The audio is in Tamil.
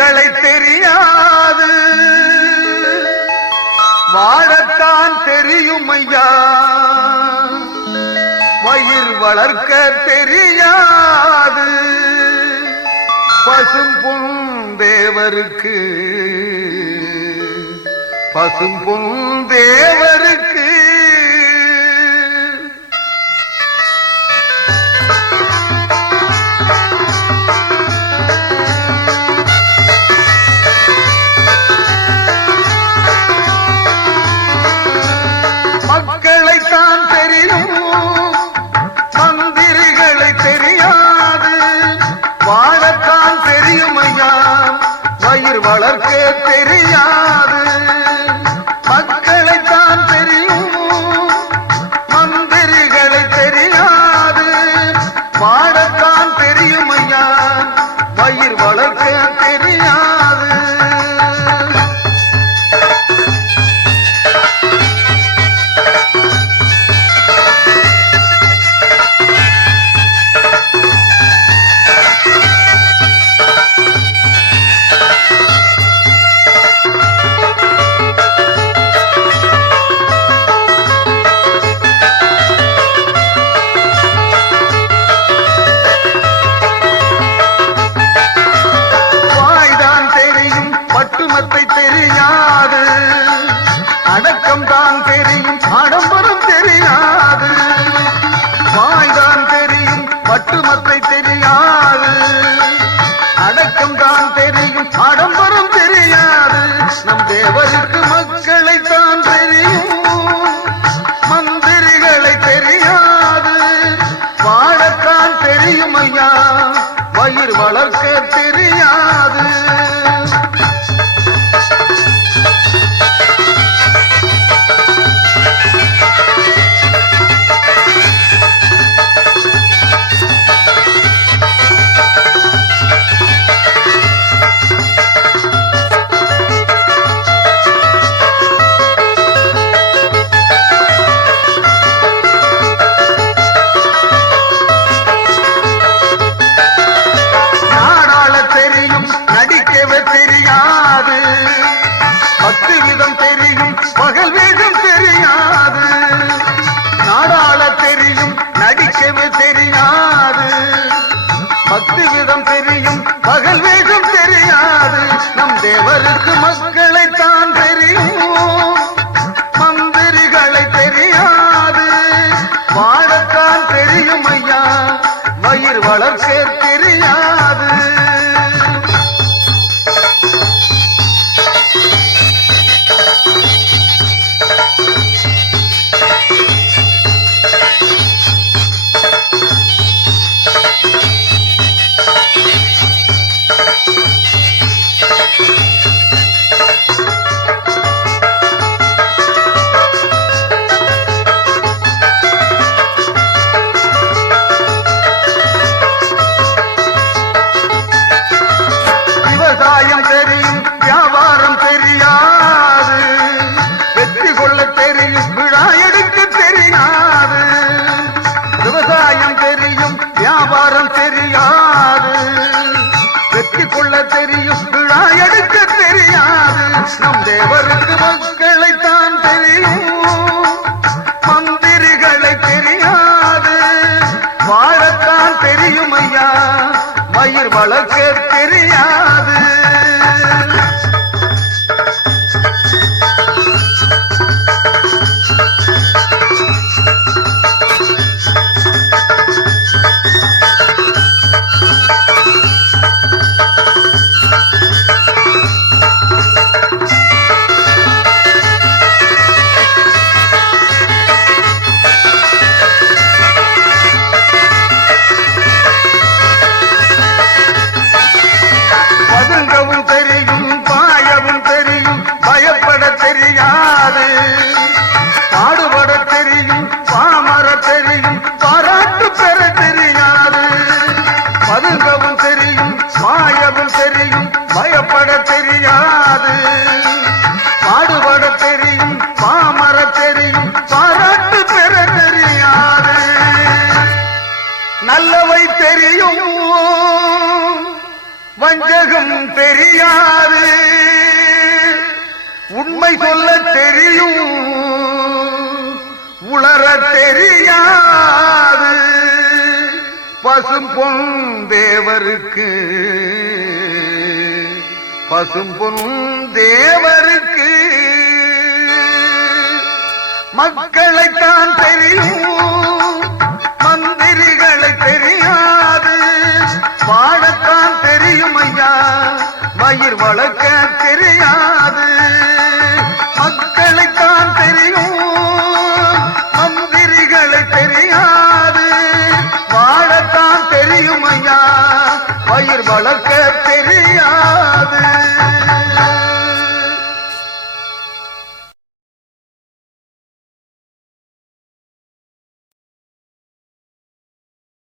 மந்திரிகளை தெரியாது. வாழத்தான் தெரியும் ஐயா. வயிர் வளர்க்க தெரியாது. பசும் தேவருக்கு பசும் தேவருக்கு அடக்கம் தான் தெரியும் ஆடம்பரம் தெரியாது. வாய்தான் தெரியும் பட்டுமத்தை தெரியாது. அடக்கம் தான் தெரியும் ஆடம்பரம் தெரியாது. நம் தேவருக்கு மக்களை தான் தெரியும். மந்திரிகளை தெரியாது. வாழத்தான் தெரியும் ஐயா. வயிர் வளர்க்க தெரியாது. பத்து விதம் தெரியும் பகல் வேகம் தெரியாது. நம் தேவருக்கு மக்களை தான் தெரியும். மந்திரிகளை தெரியாது. வாழத்தான் தெரியும் ஐயா. வயிறு வளர்க்க தெரியாது. வியாபாரம் தெரியாது. வெற்றி கொள்ள தெரியும் விழா எடுக்க தெரியாது. நம் தேவருக்கு மக்களை வஞ்சகம் தெரியாது. உண்மை சொல்ல தெரியும் உளர தெரியாது. பசும் பொன் தேவருக்கு பசும் பொன் தேவருக்கு. மக்களைத்தான் தெரியும்.